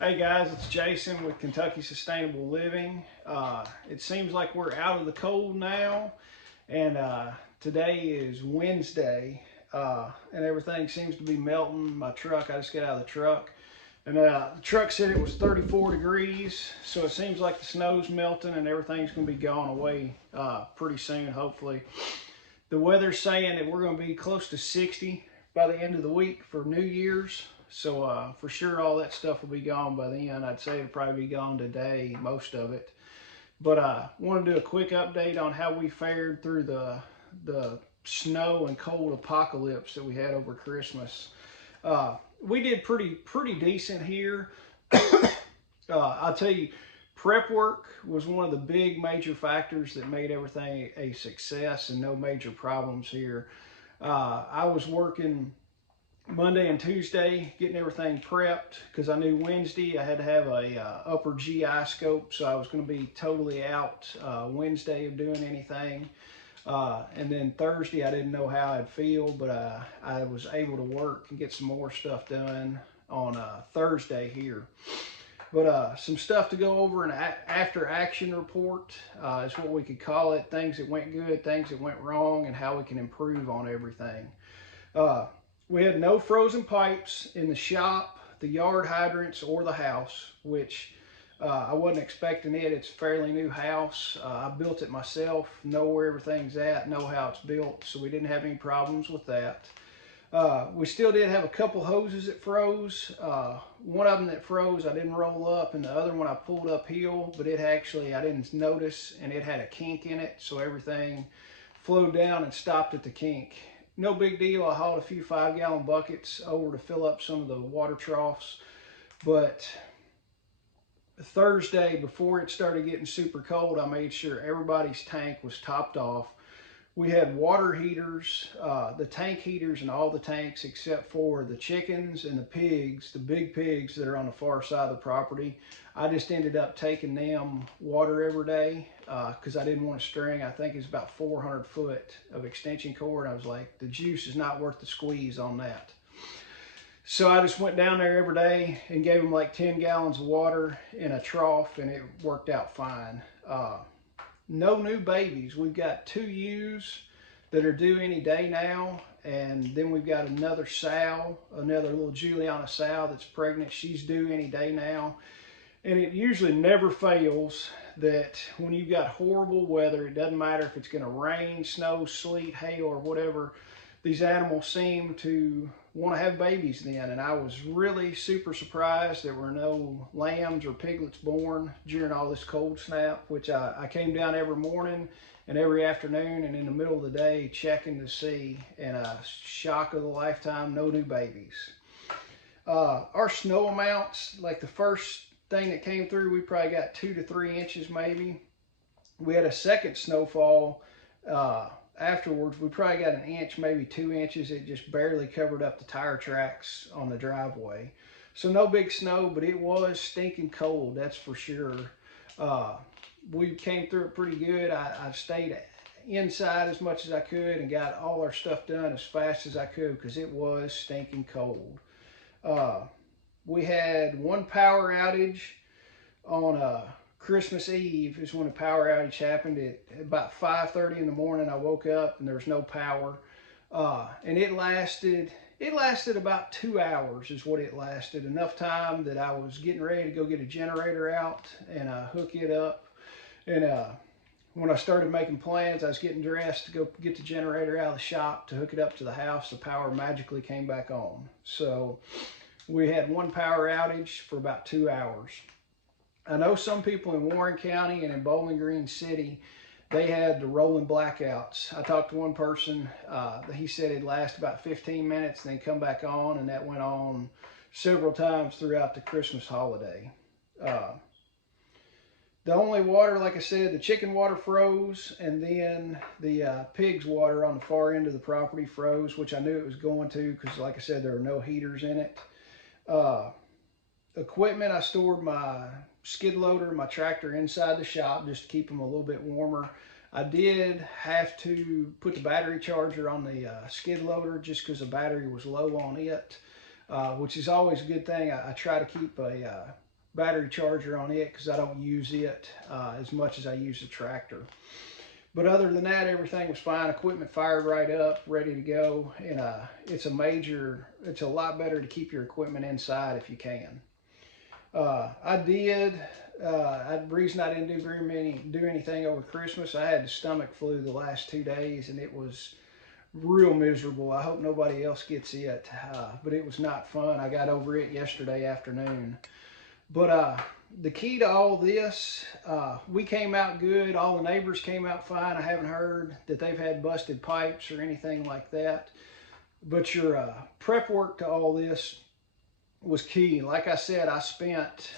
Hey guys, it's Jason with Kentucky Sustainable Living. It seems like we're out of the cold now, and today is Wednesday, and everything seems to be melting. My truck, I just got out of the truck, and the truck said it was 34 degrees, so it seems like the snow's melting and everything's going to be gone away pretty soon, hopefully. The weather's saying that we're going to be close to 60 by the end of the week for New Year's. So for sure all that stuff will be gone by then. I'd say it'll probably be gone today, most of it. But I want to do a quick update on how we fared through the snow and cold apocalypse that we had over Christmas. We did pretty decent here. I'll tell you, prep work was one of the big major factors that made everything a success and no major problems here. I was working Monday and Tuesday getting everything prepped because I knew Wednesday I had to have a upper GI scope, so I was going to be totally out Wednesday of doing anything. And then Thursday I didn't know how I'd feel, but I was able to work and get some more stuff done on Thursday here. But some stuff to go over, an after action report is what we could call it. Things that went good, things that went wrong, and how we can improve on everything. Uh, we had no frozen pipes in the shop, the yard hydrants, or the house, which I wasn't expecting it. It's a fairly new house. I built it myself, know where everything's at, know how it's built, so we didn't have any problems with that. We still did have a couple hoses that froze. One of them that froze, I didn't roll up, and the other one I pulled uphill, but it actually, I didn't notice, and it had a kink in it, so everything flowed down and stopped at the kink. No big deal. I hauled a few 5-gallon buckets over to fill up some of the water troughs, but Thursday, before it started getting super cold, I made sure everybody's tank was topped off. We had water heaters, the tank heaters in all the tanks except for the chickens and the pigs, the big pigs that are on the far side of the property. I just ended up taking them water every day because I didn't want to string. I think it's about 400 foot of extension cord. I was like, the juice is not worth the squeeze on that. So I just went down there every day and gave them like 10 gallons of water in a trough, and it worked out fine. No new babies. We've got 2 ewes that are due any day now, and then we've got another sow, another little Juliana sow that's pregnant. She's due any day now. And it usually never fails that when you've got horrible weather, it doesn't matter if it's going to rain, snow, sleet, hail, or whatever, these animals seem to want to have babies then. And I was really super surprised there were no lambs or piglets born during all this cold snap, which I came down every morning and every afternoon and in the middle of the day checking to see, and a shock of the lifetime, no new babies. Our snow amounts, like the first thing that came through, we probably got 2 to 3 inches maybe. We had a second snowfall afterwards. We probably got 1 inch, maybe 2 inches. It just barely covered up the tire tracks on the driveway. So no big snow, but it was stinking cold, that's for sure. We came through it pretty good. I stayed inside as much as I could and got all our stuff done as fast as I could because it was stinking cold. We had one power outage on Christmas Eve is when the power outage happened. At about 5:30 in the morning, I woke up and there was no power, and it lasted about 2 hours is what it lasted. Enough time that I was getting ready to go get a generator out and hook it up. And when I started making plans, I was getting dressed to go get the generator out of the shop to hook it up to the house. The power magically came back on. So we had one power outage for about 2 hours. I know some people in Warren County and in Bowling Green City, they had the rolling blackouts. I talked to one person, he said it'd last about 15 minutes and then come back on, and that went on several times throughout the Christmas holiday. The only water, like I said, the chicken water froze, and then the pig's water on the far end of the property froze, which I knew it was going to because, like I said, there were no heaters in it. Equipment, I stored my skid loader, my tractor inside the shop just to keep them a little bit warmer. I did have to put the battery charger on the skid loader just because the battery was low on it, which is always a good thing. I try to keep a battery charger on it because I don't use it as much as I use the tractor. But other than that, everything was fine. Equipment fired right up, ready to go. And it's a lot better to keep your equipment inside if you can. The reason I didn't do anything over Christmas, I had the stomach flu the last 2 days, and it was real miserable. I hope nobody else gets it, but it was not fun. I got over it yesterday afternoon. But the key to all this, we came out good. All the neighbors came out fine. I haven't heard that they've had busted pipes or anything like that. But your prep work to all this was key. Like I said, I spent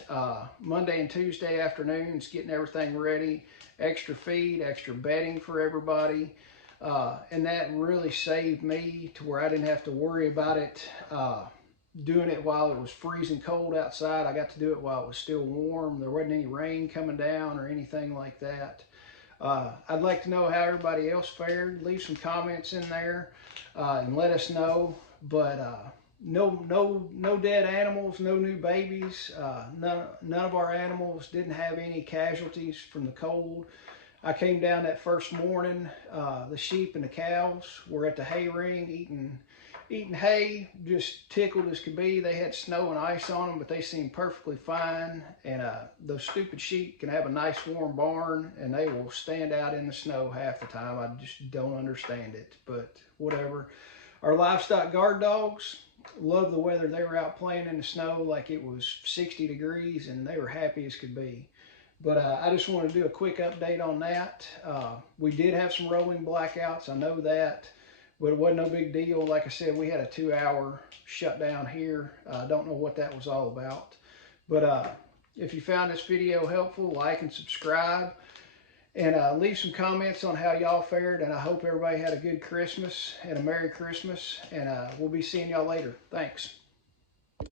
Monday and Tuesday afternoons getting everything ready, extra feed, extra bedding for everybody. And that really saved me to where I didn't have to worry about it doing it while it was freezing cold outside. I got to do it while it was still warm. There wasn't any rain coming down or anything like that. I'd like to know how everybody else fared. Leave some comments in there and let us know. But no dead animals, no new babies. None of our animals didn't have any casualties from the cold. I came down that first morning. The sheep and the cows were at the hay ring eating hay, just tickled as could be. They had snow and ice on them, but they seemed perfectly fine. And those stupid sheep can have a nice warm barn, and they will stand out in the snow half the time. I just don't understand it, but whatever. Our livestock guard dogs loved the weather. They were out playing in the snow like it was 60 degrees, and they were happy as could be. But I just wanted to do a quick update on that. We did have some rolling blackouts, I know that, but it wasn't no big deal. Like I said, we had a 2-hour shutdown here. I don't know what that was all about. But if you found this video helpful, like and subscribe. And leave some comments on how y'all fared. And I hope everybody had a good Christmas and a Merry Christmas. And we'll be seeing y'all later. Thanks.